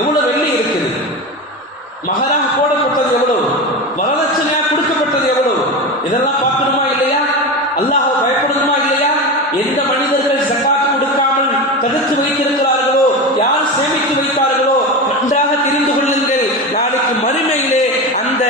எவ்வளவு வெள்ளி இருக்குது, மகராக போடப்பட்டது எவ்வளவு, வரதட்சணையாக கொடுக்கப்பட்டது எவ்வளவு, இதெல்லாம் பார்க்கணுமா இல்லையா? அல்லாஹ்வை பயப்படணுமா இல்லையா? எந்த மனிதர்கள் ஜகாத் கொடுக்காமல் தடுத்து வைத்திருக்கிறார்களோ, யார் சேமித்து வைத்தார்களோ நன்றாக தெரிந்து கொள்ளுங்கள். நாளைக்கு மறுமையிலே அந்த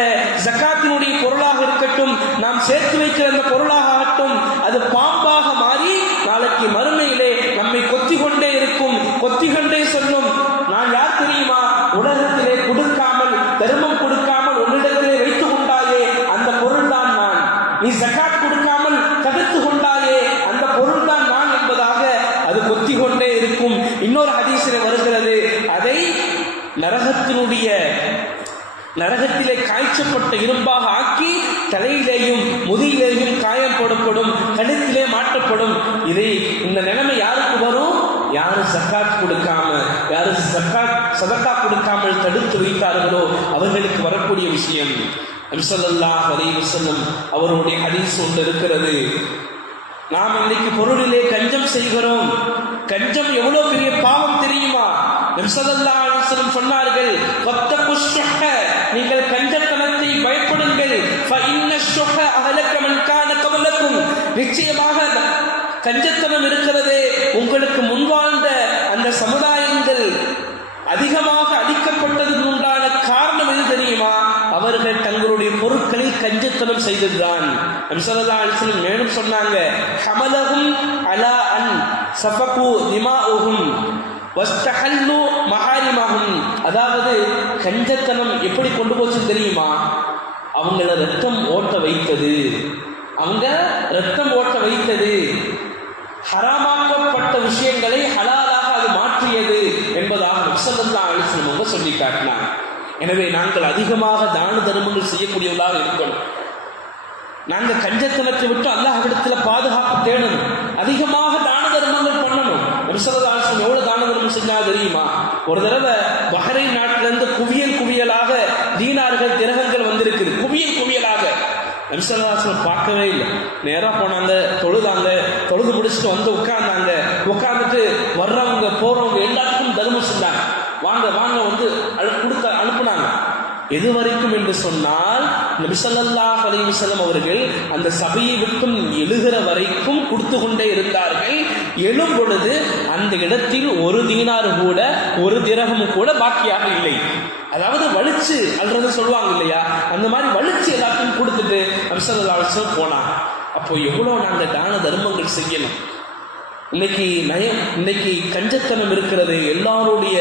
ஜகாத்தினுடைய பொருளாக இருக்கட்டும், நாம் சேர்த்து வைக்கிற அந்த பொருளாக ஆகட்டும், அது பாம்பாக மாறி நாளைக்கு மறுமையிலே நம்மை கொத்தி கொண்டே இருக்கும், கொத்தி கொண்டே சொல்லும், நான் யார் தெரியுமா, உலகத்திலே கொடுக்காமல் தர்மம் கொடுக்காமல் உன்னிடத்திலே வைத்துக் கொண்டாயே அந்த பொருள் தான் நான், நீ ஜகாத் கொடுக்காமல் தடுத்து கொண்டாயே அந்த பொருள் தான் நான் என்பதாக அது கொத்தி கொண்டே இருக்கும். இன்னொரு ஹதீஸிலே வருகிறது, அதை நரகத்திலே காய்ச்சப்பட்ட இரும்பாக ஆக்கி தலையிலேயும் முதுகிலேயும் காயம் போடப்படும், கழுத்திலே மாட்டப்படும். இந்த நிலைமை யாருக்கு வரும்? யாரு ஜகாத் கொடுக்காம, யாரு சதகா கொடுக்காமல் தடுத்து வைத்தார்களோ அவர்களுக்கு வரக்கூடிய விஷயம். நபி ஸல்லல்லாஹு அலைஹி வஸல்லம் அவருடைய ஹதீஸ் ஒன்று இருக்கிறது. நாம் இன்னைக்கு பொருளிலே கஞ்சம் செய்கிறோம். கஞ்சம் எவ்வளவு பெரிய பாவம் தெரியுமா? நபி ஸல்லல்லாஹு அலைஹி வஸல்லம் சொன்னார்கள், வத்தகுஷ்ஷஹ, நீங்கள் கஞ்சத்தனத்தை பயப்படுங்கள். ஃபஇன்னஷ்ஷுஹ அஹலக மன் கான கப்லக்கும், நிச்சயமாக கஞ்சத்தனம் இருக்கிறதே உங்களுக்கு முன்வாழ்ந்த அந்த சமுதாயங்கள் அதிகமாக அழிக்கப்பட்டதுக்கு உண்டான காரணம் எது தெரியுமா? அவர்கள் தங்களுடைய பொருட்களில் கஞ்சத்தனம் செய்ததுதான். நபி ஸல்லல்லாஹு அலைஹி வஸல்லம் மேலும் சொன்னாங்க, ஹமலஹும் அலா அன் சஃபகு திமாஉஹும் வஸ்தஹல்லு மஹாரிமஹும், அதாவது கஞ்சத்தனம் எப்படி கொண்டு போச்சுன்னு தெரியுமா? அவங்கள ரத்தம் ஓட்ட வைத்தது, ஹராமாக்கப்பட்ட விஷயங்களை ஹலாலாக அது மாற்றியது என்பதாக நபி ஸல்லல்லாஹு அலைஹி வஸல்லம் சொல்லி காட்டினார். எனவே நாங்கள் அதிகமாக தான தர்மங்கள் செய்யக்கூடியவர்களாக இருக்கணும். நாங்கள் கஞ்சத்தனத்தை விட்டு அல்லாஹ்விடத்துல பாதுகாப்பு தேடணும். அதிகமாக தான தர்மங்கள் பண்ணணும். நபி ஸல்லல்லாஹு அலைஹி வஸல்லம் எவ்வளவு தான தர்மம் செஞ்சாங்க தெரியுமா? ஒரு தடவை பஹ்ரைன் நாட்டிலிருந்து குவியலாக தீனார்கள் திரகங்கள் வந்திருக்குது, குவியலாக. நபி ஸல்லல்லாஹு அலைஹி வஸல்லம் பார்க்கவே இல்லை. நேராக போனாங்க, தொழுது முடிச்சுட்டு வந்து உட்கார்ந்துட்டு வர்றவங்க போறவங்க எல்லாத்துக்கும் தர்மம் செஞ்சாங்க. வாங்க வந்து கொடுக்க அனுப்புனாங்க. எது வரைக்கும் என்று சொன்னால், நபி ஸல்லல்லாஹு அலைஹி வஸல்லம் அவர்கள் அந்த சபையை விட்டும் எழுகிற வரைக்கும் கொடுத்து கொண்டே இருந்தார்கள். எழும் பொழுது அந்த இடத்தில் ஒரு தீனார் கூட, ஒரு திரகம் கூட பாக்கியாக இல்லை. அதாவது வலிச்சு அல்றது சொல்லுவாங்க இல்லையா, அந்த மாதிரி வலிச்சு எல்லாத்தையும் கொடுத்துட்டு நபி ஸல்லல்லாஹு அலைஹி வஸல்லம் போனாங்க. அப்போ எவ்வளவு நாங்கள் தான தர்மங்கள் செய்யணும். இன்னைக்கு கஞ்சத்தனம் இருக்கிறது எல்லாருடைய